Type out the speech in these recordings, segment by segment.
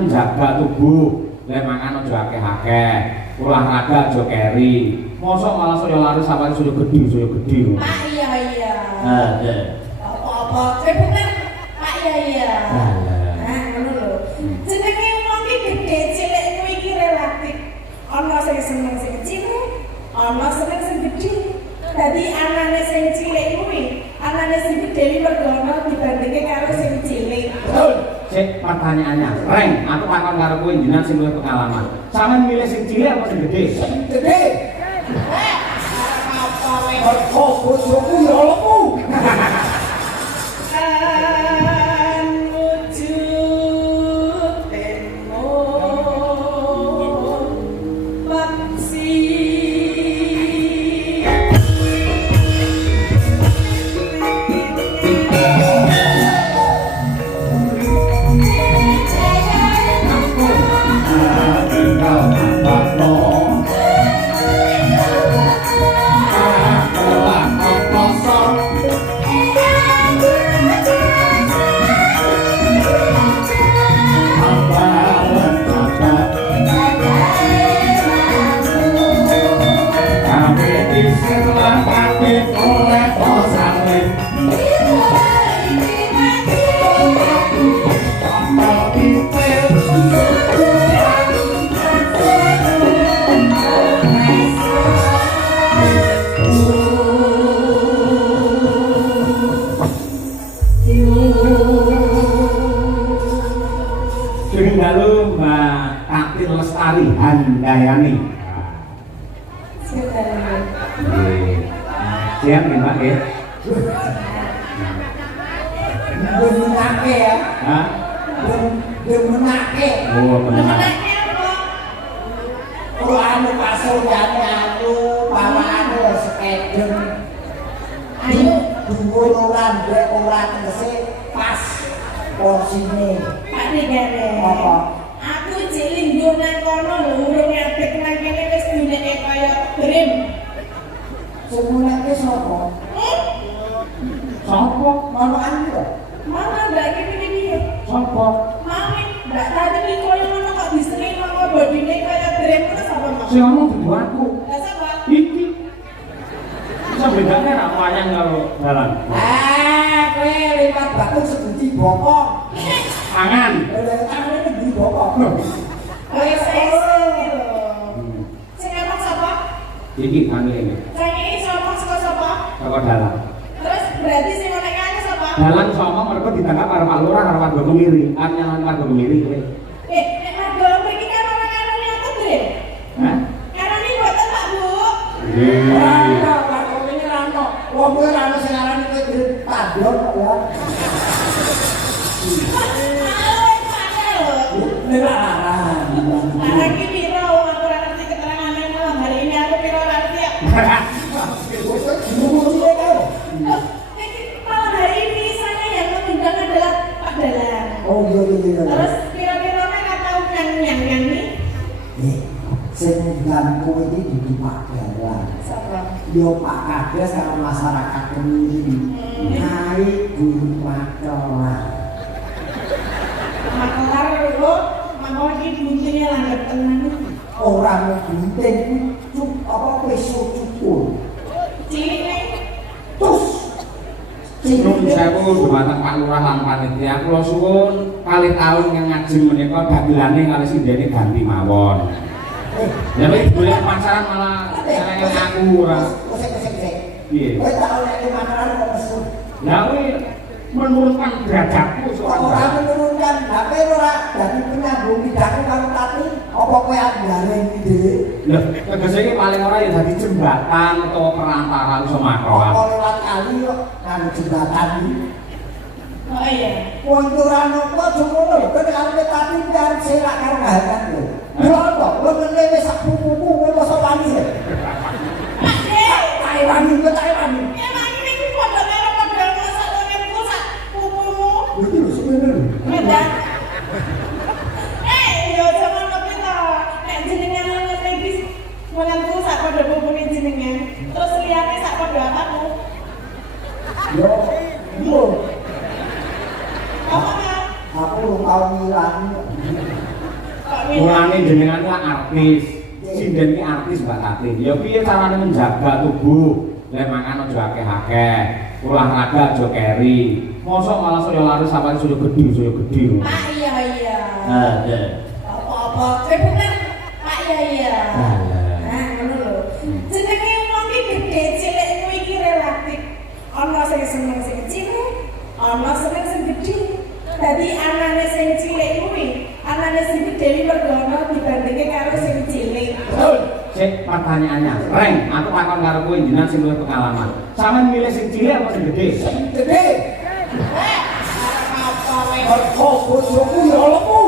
menjaga tubuh. Lek mangan aja akeh-akeh. Olahraga aja keri. Mosok malah saya lari sampai saya gede. Pak iya. Ada. Apa-apa, cepetan Pak iya. Nah, ngono lho. Jenenge wong iki gede cilik kuwi iki relatif. Ana sing seneng sing cilik, ana seneng sing gede. Dadi anane sing cilik kuwi, anane sing gede iki mergo dibandingke karo sing cilik. Betul. Cek pertanyaannya, Reng, aku takon karo kowe jenengan sing luwih pengalaman. Sampeyan milih sing cilik apa sing gede? Gede. Apa wae. Mergo bojoku ya lepu. Handayani. Siap nih Mbak ya? Menake ya? Hah? Menake. Oh, menake. Kalau anu pasuryane anu bawaane sekedeng. Ayo dhuwur ora ndek ora tegese pas porsine. Pak Negara. Apa? Aku cilik yo nang kono lho urung ngadeg nang kene wis duneke kaya brim. Semunake sapa? Sopo? Mamakan yo. Mana ndak kene piye? Sopo? Mami, ndak tadi iki koyo ngono kok disengin kok bodine kaya brim terus apa Mas? Sing ngomong dudu aku. Lah sapa? Iki. Bisa bedanya ra wayang karo dalan. Kowe lipat batu sebuti bokok. Pangan. Lha tangane ndi bokok? Wis lho. Sing ngomong sapa? Iki kangge ini. Sing iki sapa saka sapa? Saka dalan. Terus berarti sing ngene kene sapa? Dalan sama mereka ditangkap karo Pak Lurah karo Warga Kemiri. Anyalan Warga Kemiri kowe. Nek warga mriki kan ora ngarani aku, Brin. Hah? Ngarani mboten Pak Bu. Ora kok ini ra ono. Wong kowe ra ono sing arani kowe dhewe padhon kok ya. Nek larang. Larang iki piro wong aku ora ngerti keterangane malam hari ini aku piro ora ngerti ya. Kowe dimuji kae. Iki malam hari ini saya yang mengundang adalah Pak Dalang. Oh iya. Terus piro-piro nek tau nyang nih. Sing ngundang kowe iki dudu Pak Dalang. Sapa? Yo Pak Kades karo masyarakat Kemiri. Naik guru makelar. Makelar lho, mangko iki buntinge langgep tenan. Ora mau bunting cuk apa wis cukur. Cilik ning Terus Nuwun sewu dhumateng Pak Lurah lan panitia. Kula suwun kalih taun yang ngajeng menika dagelane kali sindene ganti mawon. Ya wis golek pacaran malah saya aku ora. Piye? Kowe tak oleh makanan kok mesum. Lah kuwi menurunkan derajatku Ora soalnya. menurunkan, tapi ora dadi penyambung lidahku karo tati. Apa kowe anggare iki dhewe? Lah tegese iki paling ora ya dadi jembatan utawa perantara iso makroan. Apa lewat kali kok karo jembatan iki. oh iya. Wong iki ora napa jomono lho, kowe karo tati biar selak karo ngahan lho. Lho kok kowe ngene wis sak pupuku kowe mosok wani. Taiwan iki Taiwan. Emang ini ku padha karo padha masak lengenku sak pupumu. Iki lho sebenarnya. Medan. Yo jangan ngopi to. Nek jenengan ngene iki menganku sak padha pupune jenengan. Terus liyane sak padha apamu. Yo. Apa kan? Aku tau ngilangi. mulane jenengan lah artis. Sinden ki artis Mbak Tati. Ya piye carane menjaga tubuh? Lek mangan aja akeh-akeh. Olahraga aja keri. Mosok malah saya lari sampai sudah gede. Pak iya. Iya. Apa-apa, bukan Pak iya. Nah, ngono lho. Jenenge wong iki gede cilik kuwi iki relatif. Ana sing seneng sing kecil, ana seneng sing gede. Dadi anane sing cilik kuwi, anane sing gede iki mergo dibandingke karo sing cilik. Betul. Cek pertanyaannya, Reng, aku takon karo kowe jenengan sing luwih pengalaman. Sampeyan milih sing cilik apa sing gede? Sing gede. Apa wae. Mergo bojoku ya lemu.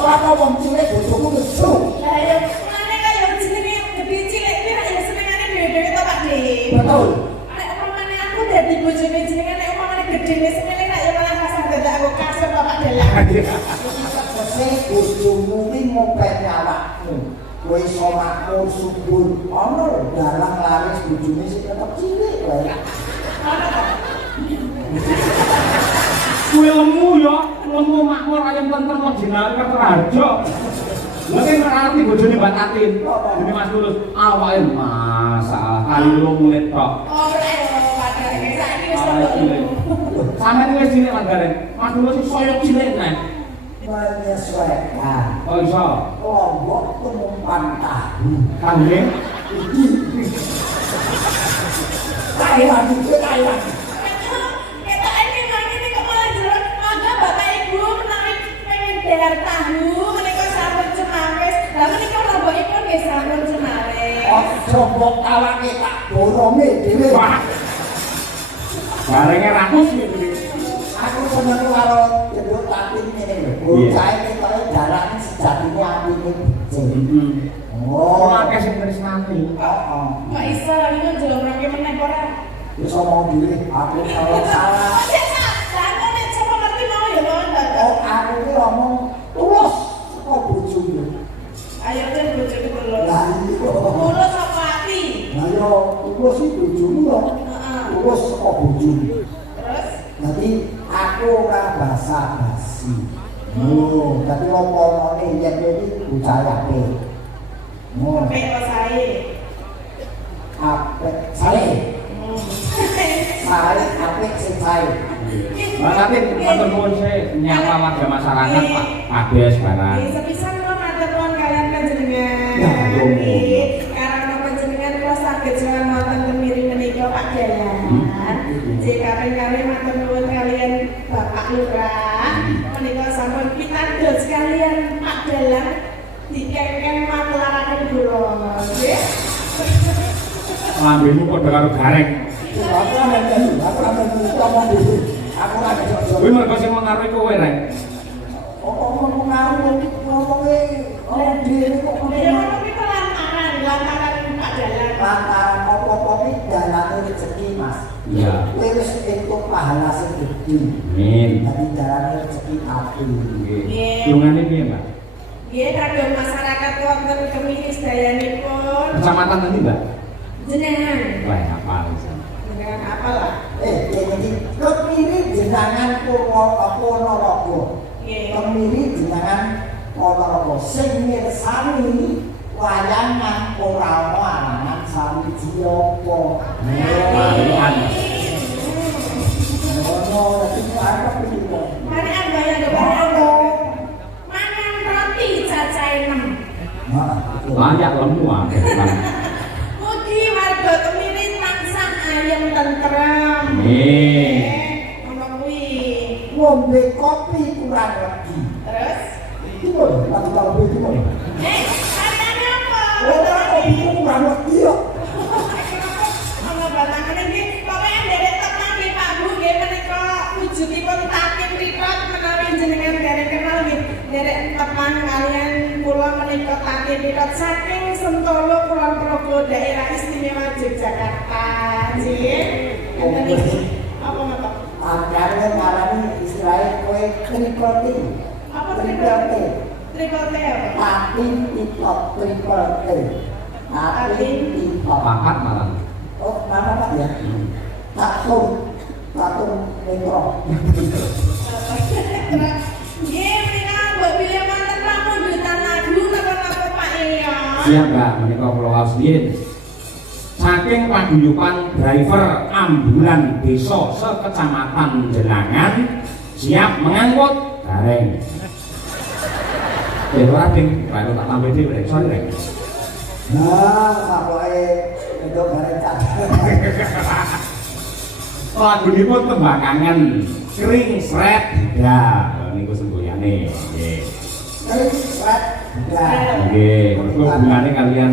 Ora wong cilik bojoku lesu. Lah ya ngene kaya jenenge gede cilik kuwi nek ya senengane dhewe-dhewe to Pak De. Betul. Nek umpamane aku dadi bojone jenengan nek umpamane gedene semene nek ya malah kasar dadak aku kasar Bapak Dalang. Tegese bojomu ki ngopeni awakmu. Kowe iso makmur subur. Ana lho dalang laris bojone sing tetep cilik wae. Kowe lemu makmur ayam tentrem kok jenengan kerterajo. Lha ki ngerti bojone Mbak Tatin. Dene Mas Tulus, awake masalah kali 3 menit tok. Ora padahal saiki wis kok. Sampeyan wis cilik Mas Gareng. Mas Tulus sing soyo cilik nek. Menyesuaikan. Oh iso. Lombok tumumpan tahu. Kangge Thailand itu Thailand. Ketok ini ngene kok malah jelek. Mangga Bapak Ibu menawi pengen dahar tahu menika sampun cemawis. Lah menika lombokipun nggih sampun cemawis. Ojo mbok awake tak borome dhewe. wah. Garenge rakus iki. Aku seneng karo jeduk Tatin ngene lho. Bocah iki kaya darane sejatine atine becik. Oh, Akeh sing tresnani. heeh. Kok iso iki njlongrake meneh ora? Wis omong dhewe, aku kalau salah. Lah nek coba ngerti mau ya lho. Oh, aku ki omong tulus kok bojomu. Ayo ten bojoku lho. Lah iya. Kulo sapa ati? Lah yo tulus iki bojomu lho. Heeh. Tulus kok bojomu. Terus Jadi aku ora basa-basi. Oh, tapi omongane yen iki bocah apik. Oh, sampai kok sae. apik sae. Sae apik sing sae. Mbak Tatin, wonten nuwun sih nyapa warga masyarakat Pak Ades barang. Sepisan kula matur nuwun kalian panjenengan. Ya, yo. Karena panjenengan kula saged jalan wonten kemiri menika Pak Dalang. Jika kalian matur nuwun kalian Bapak Lurah, menika sampun pitados kalian Pak Dalang dikengken maklaraken kula. Nggih. Lambemu padha karo gareng. Aku ora melu ngomong dhewe. Aku ora bisa. Kuwi mergo sing mengaruhi kowe, Rek. Ngomong ngomongnya orang dhewe kok Ya ngomong. tapi itu lantaran Pak Dalang. Lantaran apa-apa iki dalane rezeki, Mas. Iya. Kowe wis entuk pahala sing gedhe. Amin. Dadi dalane rezeki ati. Nggih. Dungane piye, Mbak? Nggih kagem masyarakat wonten Kemiri sedayanipun. Kecamatan nanti, Mbak? Jenengan. Wah, apa bisa? Jenengan apa lah? Jadi kemiri jenengan Ponorogo. Nggih. Kemiri jenengan Ponorogo. Sing mirsani wayangan ora ana alangan sawiji apa. Marian. Ono dadi arep iki. Mari ambayan Ono. mangan roti cacahe 6. Heeh. Layak lemu akeh. Mugi warga Kemiri tansah ayem tentrem. Nggih. Ono kuwi. Ngombe kopi kurang lagi. Terus Iki lho, lagi kopi iki lho. katanya apa? Ora kopi kurang lagi yo. Ana batangane iki pokoke nderek tenan nggih Pak Bu nggih menika wujudipun takin ripot menawi jenengan derek kenal nggih nderek teman kalian kula menika takin ripot saking Sentolo Kulon Progo daerah istimewa Yogyakarta. Nggih. Enten iki. Apa ngoten? Angkare ngarani istilahnya kowe triple Apa triple T. Triple T apa? Tatin tipot triple T. Tatin tipot. Pakat malah. Oh, mana Pak ya? Tatung metro. Nggih Siap Mbak, menika kula waos riyin. Saking paguyuban driver ambulan desa sekecamatan Jelangan siap mengangkut gareng. Ya ora ding, baru tak tambah dhewe, sorry rek. Nah, sapoke entuk gareng cak. Lagunipun tembakangan kering sret ya niku semboyane nggih. Kering sret ya. Nggih, mergo hubungane kalian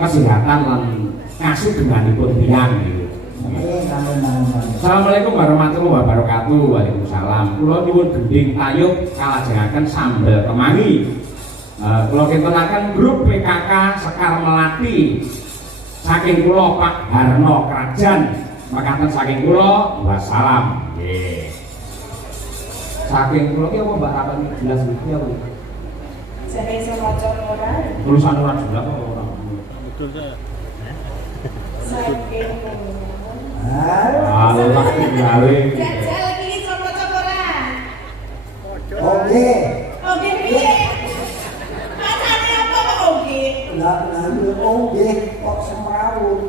kesehatan lan kasugenganipun tiyang niku. Assalamualaikum warahmatullahi wabarakatuh. Waalaikumsalam. Kula nyuwun gending tayub kalajengaken sambel kemangi. Kula kintenaken grup PKK Sekar Melati. Saking kula Pak Harno Krajan. Makaten saking kula wassalam. Nggih. Saking kula ki apa Mbak Rapan jelas iki apa? Saking semaca ora. Tulisan ora jelas apa ora? Betul saya. Saking Allah tinggalé. jajal iki semaca ora. Oke. Oke piye? Macane apa kok oke? Lah oke kok semrawut.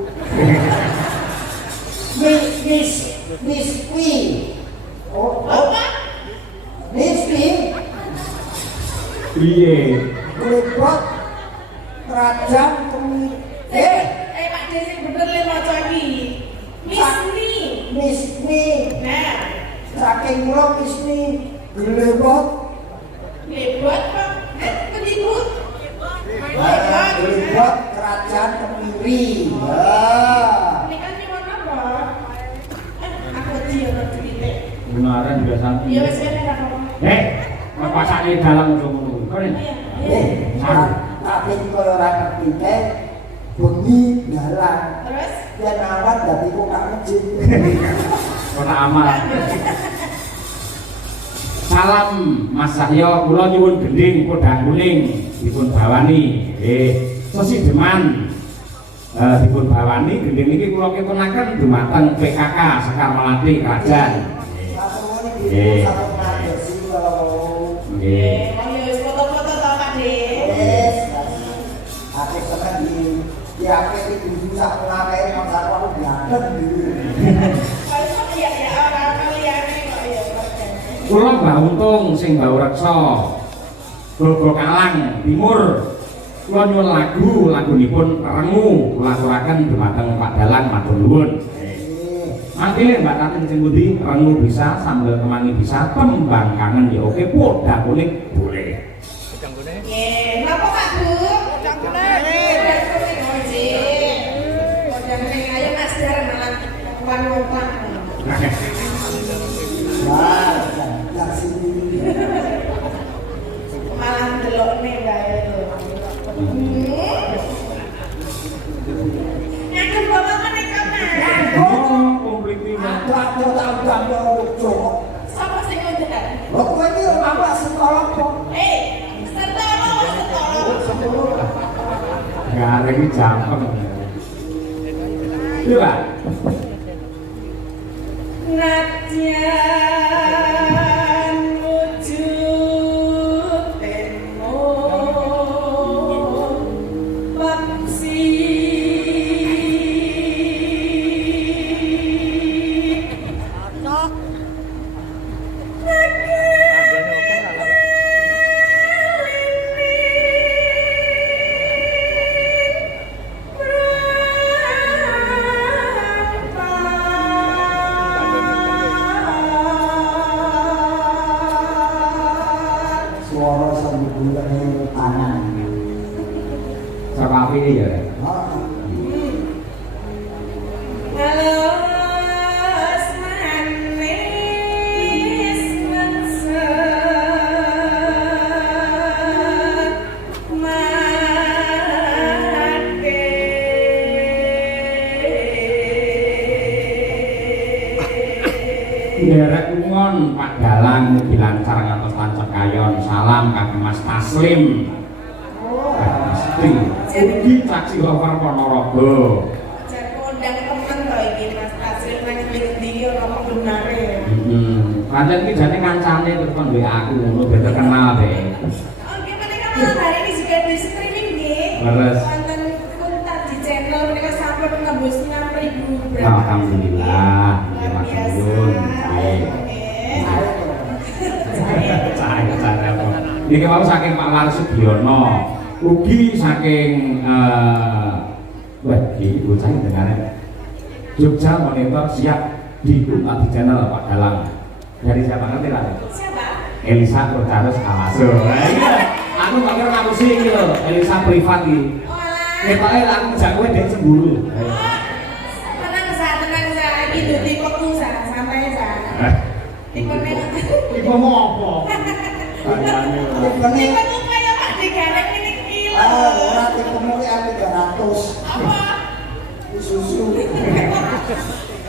Miss Queen. Oh, Apa? Miss Queen. Piye? Kelebot kerajaan kemi. Pak Desi sing bener le maca iki. Misni. Miss Queen. Nah, Saking kula Miss Queen. Kelebot. lebot kok. Pendibut. Kelebot kerajaan kemiri. Ya. Ini kan nyuwun apa? Aku dia titik. Benaran biasa. Ya wis kene ra apa. Ngepasake dalang ngono. Kene. Tapi kalau ora ngerti teh bengi dalang. Terus Yen awat dadi kok gak masjid. Kota amal. Salam Mas Sahyo, kula nyuwun gending podang kuning dipun bawani. Nggih. Sesideman dipun bawani gending niki kula ketunaken dumateng PKK Sekar Melati Krajan. Nggih. Satu ngadosi kalau Nggih. ayo wis foto-foto to Pak De. Yes. Aku seneng di akhir itu sak ngakai mangsa aku diadem gitu. Iya ya orang liyane kok ya. Kula Mbah Untung sing Mbah Reksa. Gogo Kalang Timur. Kula nyuwun lagunipun Rengu kula aturaken dumateng Pak Dalang matur nuwun. Mangkile Mbak Tatin sing pundi Rengu bisa, sambel kemangi bisa, tembang kangen ya oke, podang kuning boleh. Nggih, napa Pak Bu? Podang kuning. Podang kuning ayo Mas Dar malah kuan-kuan. Wah, yang sini. Malah delokne wae lho. Nyakep bapak kan nek kamar. Oh, komplit iki. Aku tak lucu. Sapa sing ngundang? Lho kowe iki apa sekolah kok? Setolo. Gareng iki jampeng. Iya, Pak. Nadyan wujud temu paksi Suara sambil bulan tangan. Saka apike ya? Halus manis mensat make Derek lungon Pak Dalang mugi lancar ngantos tancep kayon. Salam kagem Mas Taslim. Pasti. Ugi caci lover Ponorogo. jan kondang temen to iki Mas Taslim nang ndi ora benare. Pancen iki jane kancane terus kon WA aku ngono ben terkenal deh. Oke, menika malam hari ini juga di streaming nggih. Leres. Wonten kuntat di channel mereka sampai menembus 6.000 berapa? Alhamdulillah. Ya Luar Mas biasa. Gun. Cahaya apa? Niki mau saking Pak Waris Sugiono. Ugi saking wah iki bocah dengarane. Jogja Monitor siap diuntat di channel Pak Dalang. Dari siapa ngerti lah? Siapa? Elisa Rodarus Awaso. Iya. Aku kok kira ngapusi iki lho, Elisa privat iki. Ketoke aku ngejak kowe dek cemburu. Tenang sa, gitu tipe ku sa, sampai sa. Tipe Iku mau apa? Kayane. tipe ku kaya Pak Digareng ini kilo. Ora tipemu ki 300. Apa? Susu.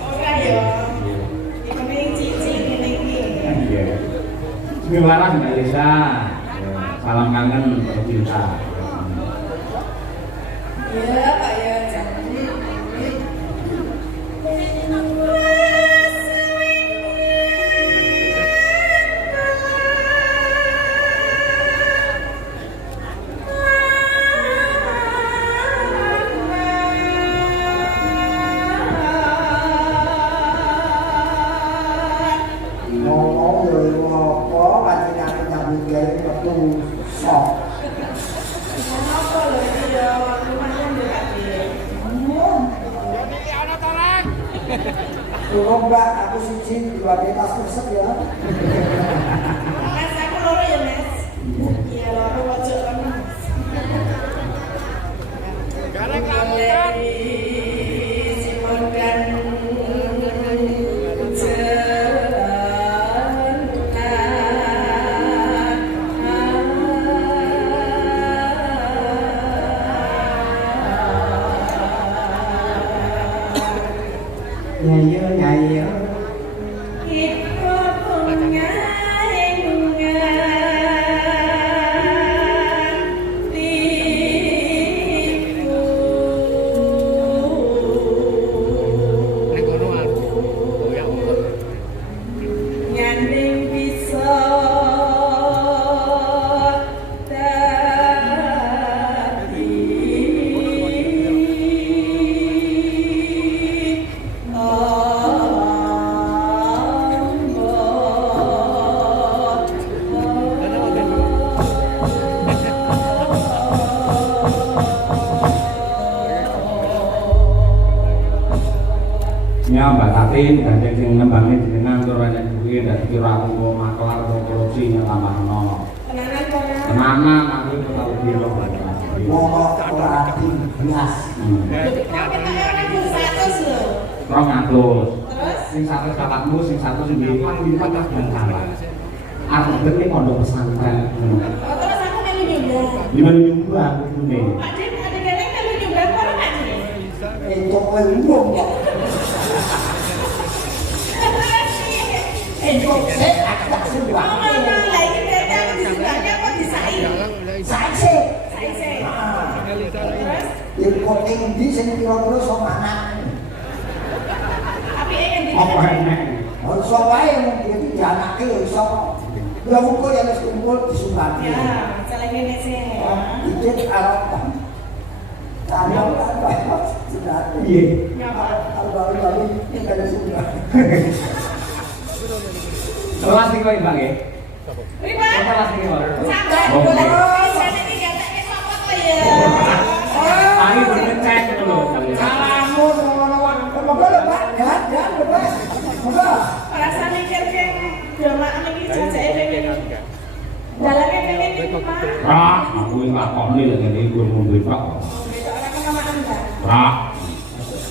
Ora ya. Tipe ini cici ini iki. Iya. Gimana Mbak Elisa? Salam kangen bercinta. Ya, Pak ya, jangan. Ngomong yo ngopo pancen aku nyambut gawe metu sok. Apa lho iki ya, lumayan lho Pak Dik. Tolong Mbak, aku siji dua tas resep ya. Mas aku loro ya, Mas. Iya, loro pojok kan. Gareng kamu Simon dan Nyayo nyayo. Iku punya nyanding bisa Ya Mbak Tatin, gandeng sing nembangnya jenengan tur banyak duit, dan kira aku mau maklar atau korupsi tambah nol. tenanan kono. Tenanan aku itu tahu diri. Ngomong ora diblas. Kok kita orang ku 100 lho. Rong atus. Terus Sing 100 kapakmu, sing 100 sing di paling lipat lah dan salah. Aku ngerti pondok pesantren. terus aku melu nyumbang. Gimana juga aku ini? Pak Dik, ada geleng melu nyumbang apa Pak Dik? Itu belum kok. Itu saya agak Oh, sumbang. ngomong lagi berarti aku disumbangnya apa disaing? Saksi. Saing. Terus Ilmu tinggi sing kira-kira sama anak. api yang di Apa enek? Harus wae mung dadi anake ya iso. Ya muko ya wis kumpul disumbangi. Ya, salah ini sih. Iki arep kalau kan sudah. Iya. Ya, Pak. Kalau ini kan sudah. Kelas nih kok Mbak ya? Prima. Kelas nih kok. Sampai Oh, boleh. iya. Sana ini gatanya sama kok ya. Ayo ngecek dulu. Salamun ngono-ngono. Moga lho, Pak. Ya, Pak. Moga. Rasa mikir yang drama ini jajake pengen. Dalangnya pengen iki, Pak. Rak, aku ini ngakoni yang ini gue ngomongin Pak. Besok orang kenamaan, Mbak. Rak.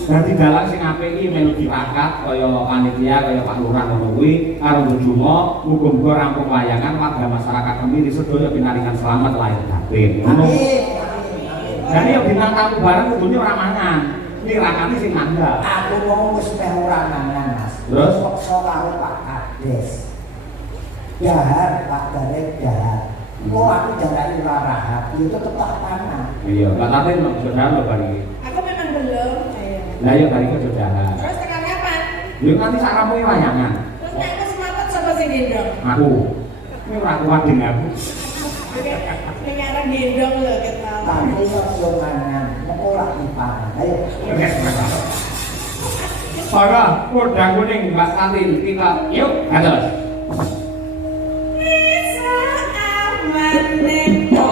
Berarti dalang sing apik iki melu tirakat kaya panitia kaya Pak Lurah ngono kuwi karo ndonga muga-muga rampung layangan warga masyarakat kami sedaya pinaringan selamat lahir batin. Ngono. Amin. Dan yo bintang tamu bareng kudune ora mangan. Tirakati sing mandal. Aku ngomong wis meh ora mangan, Mas. Terus? Paksa karo Pak Kades. Dahar Pak Kades dahar. Kok aku jarane ora rahat, itu tetep tanah. Iya, Mbak Tatin sudah lho bari. Aku memang belum. Ayo. Lah yo bari sudah. Terus tekan kapan? Yo nanti sak rampung layangan. Terus nek aku semangat sapa sing gendong? Aku. Ini ora kuat dengan aku. Pengarang gendong lho kenal. Tapi yo mangan, mengko ora dipangan. Ayo. Para kodang kuning Mbak Katin kita yuk atas. Bisa aman nemo.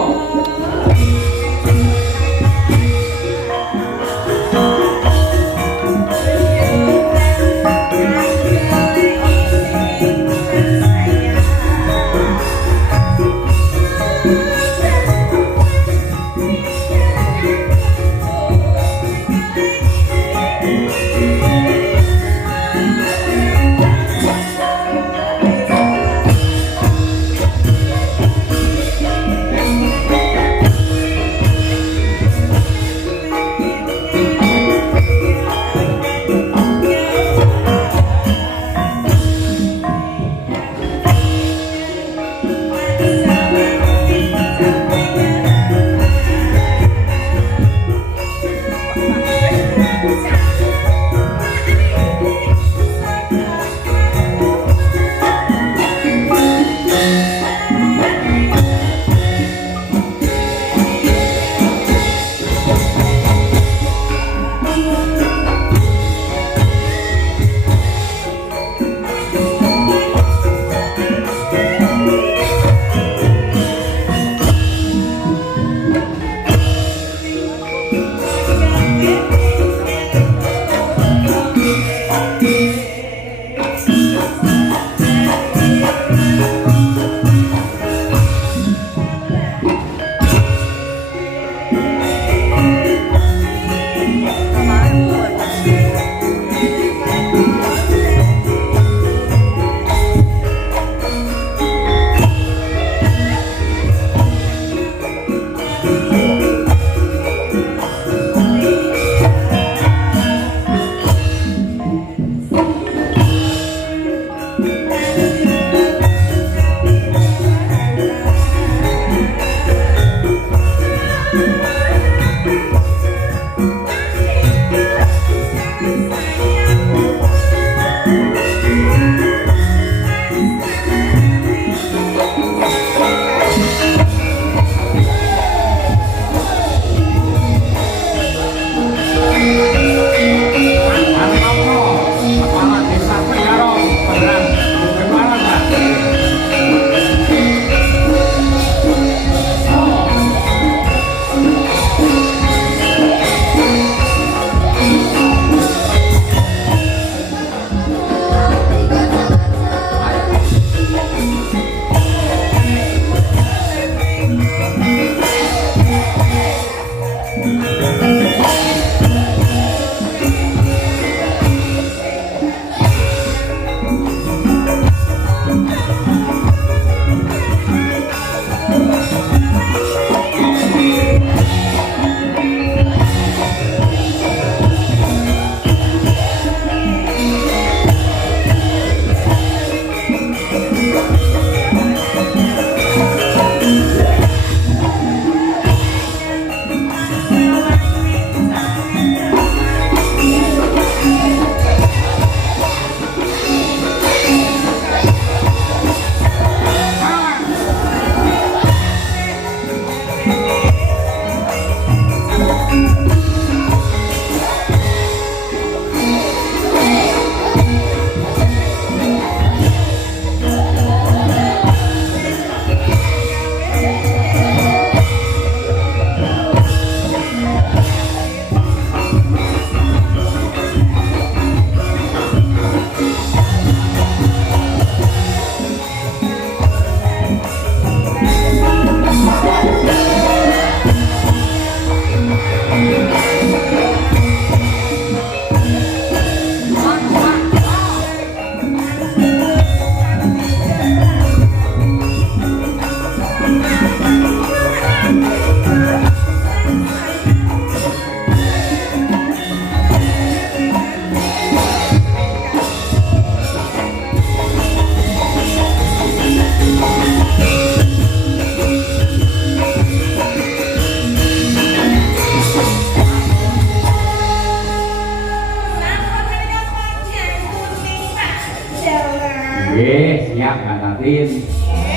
Nggih, siap Mbak Tatin.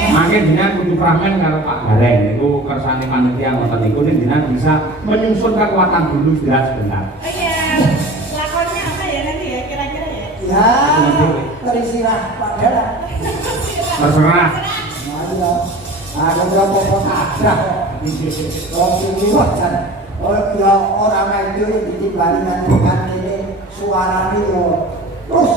Makin jenengan kudu pramen karo Pak Gareng niku kersane panitia ngoten niku ning jenengan bisa menyusun kekuatan dulu sebentar. Oh iya, lakonnya apa ya nanti ya kira-kira ya? Ya, terisilah Pak Dalang. Terserah. Ayo, aku udah pokok ada. Wong liwat kan. Oh ya orang itu ditimbali nang ini suarane yo terus